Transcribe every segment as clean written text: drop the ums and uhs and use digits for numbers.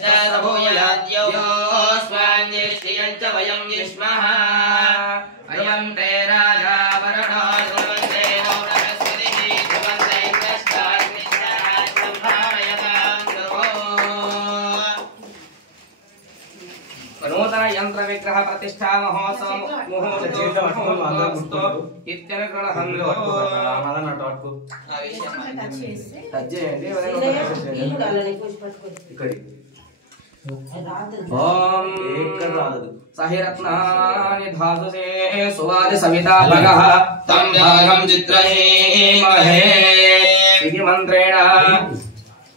भूयाद्यो स्वान्येष्टियं च वयं युष्मः अयं ते राजा वरुणो ध्रुवन्ते नो बृहस्पतिः ध्रुवन्ते इन्द्रश्चाग्निश्चात् संभावयतां ध्रुवो नूतन यंत्र विग्रह प्रतिष्ठा महोत्सव मुहूर्तो इत्यनुग्रहन्तो ओम सहिरत्नानि धातुसे सुवादि सविता भगः तं यागं चित्रयेमहे इति मन्त्रेण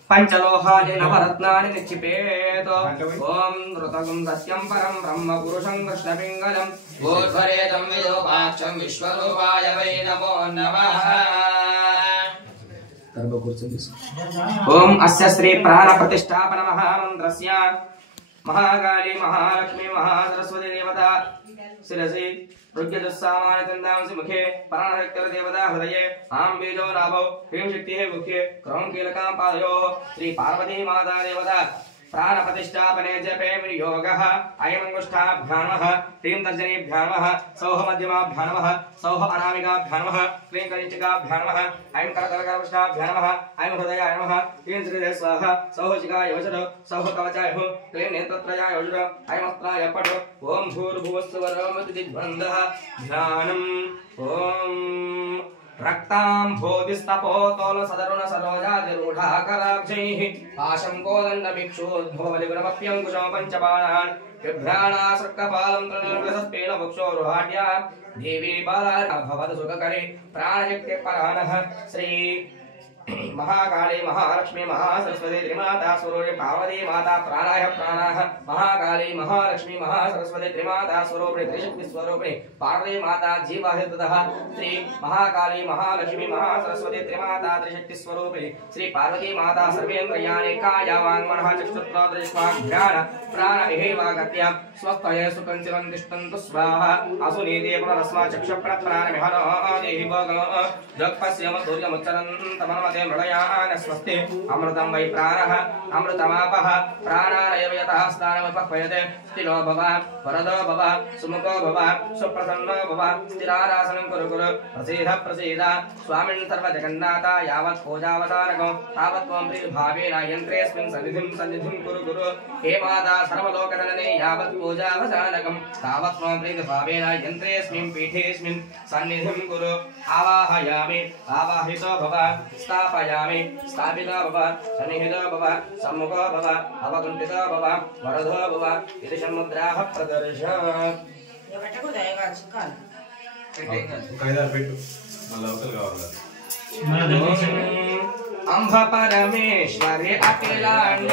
पंचलोहानि नवरत्नानि निक्षिपेत ओम ऋतगं सत्यं परं ब्रह्म पुरुषं कृष्णपिङ्गलं गोध्वरेतं विरूपाक्षं विश्वरूपाय वै नमो नमः ओम अस्य श्री प्राण प्रतिष्ठापन महामन्त्रस्य महाकाली महालक्ष्मी महासरस्वती देवता शिरसि रुद्रजस्सामानचन्दांसि मुखे प्राणशक्तिर देवता हृदये आं बीजो नाभौ ह्रीं शक्तिः मुखे क्रौं कीलकां पादयोः श्री पार्वती माता देवता प्राण प्रतिष्ठापने जपे विनियोगः अयमङ्गुष्ठाभ्यां नमः ह्रीं तर्जनीभ्यां नमः सौः मध्यमाभ्यां नमः सौः अनामिकाभ्यां नमः क्लीं कनिष्ठिकाभ्यां नमः ऐं करतलकर्मष्ठाभ्यां नमः ऐं हृदयाय नमः क्लीं श्रीदेव स्वाहा सौः चिकाय वज्र सौः कवचाय क्लीं नेत्रत्रयाय वज्र ऐं अस्त्राय पट ॐ भूर्भुवस्सुवर्णमतिदिग्बन्धः ध्यानम् ॐ रक्तांभोधिस्तपोतोल सदरुण सरोजादिरूढाकराब्जैः पाशं कोदण्डभिक्षोद्भवलिगुणमप्यङ्कुशो पञ्चबाणान् बिभ्राणासृक्कपालं तृणविलसत्पेन वक्षोरुहाढ्या देवी बाला भवतु सुखकरे प्राणशक्तिपरानः श्री महाकाली महालक्ष्मी महासरस्वती त्रिमाता स्वरूपे पार्वती माता प्राणाय प्राणाः महाकाली महालक्ष्मी महासरस्वती त्रिमाता स्वरूपे त्रिशक्ति स्वरूपे पार्वती माता जीवाहिततः श्री महाकाली महालक्ष्मी महासरस्वती त्रिमाता त्रिशक्ति स्वरूपे श्री पार्वती माता सर्वेन्द्रियाणि कायावाङ्मनः चक्षुस्रोत्रजिह्वाघ्राण प्राणविहेवागत्या स्वस्थये सुकञ्चिरं तिष्ठन्तु स्वाहा असुनीते पुनरस्मा चक्षुप्राणमिहनो देहि भोगो जगपस्यम सूर्यमुच्चरन्तमनमते मृडयान स्वस्ति अमृतं वै प्राणः अमृतमापः प्राणानयवयतः स्नानमुपह्वयते स्थिरो भव वरदो भव सुमुखो भव सुप्रसन्नो भव स्थिरारासनं कुरु कुरु प्रसीद प्रसीद स्वामिन् सर्वजगन्नाथ यावत् पूजावतारको तावत् त्वं प्रीतिभावेन यन्त्रेऽस्मिन् सन्निधिं कुरु कुरु हे माता सर्वलोकजननी यावत् पूजावसानकं तावत् त्वं प्रीतिभावेन यन्त्रेऽस्मिन् पीठेऽस्मिन् सन्निधिं कुरु आवाहयामि आवाहितो भव स्थापयामि स्थापितो भव सन्निहितो भव सम्मुखो भव अवकुण्ठितो भव वरदो भव इति समुद्राः प्रदर्श अंब परमेश्वरी अखिलांड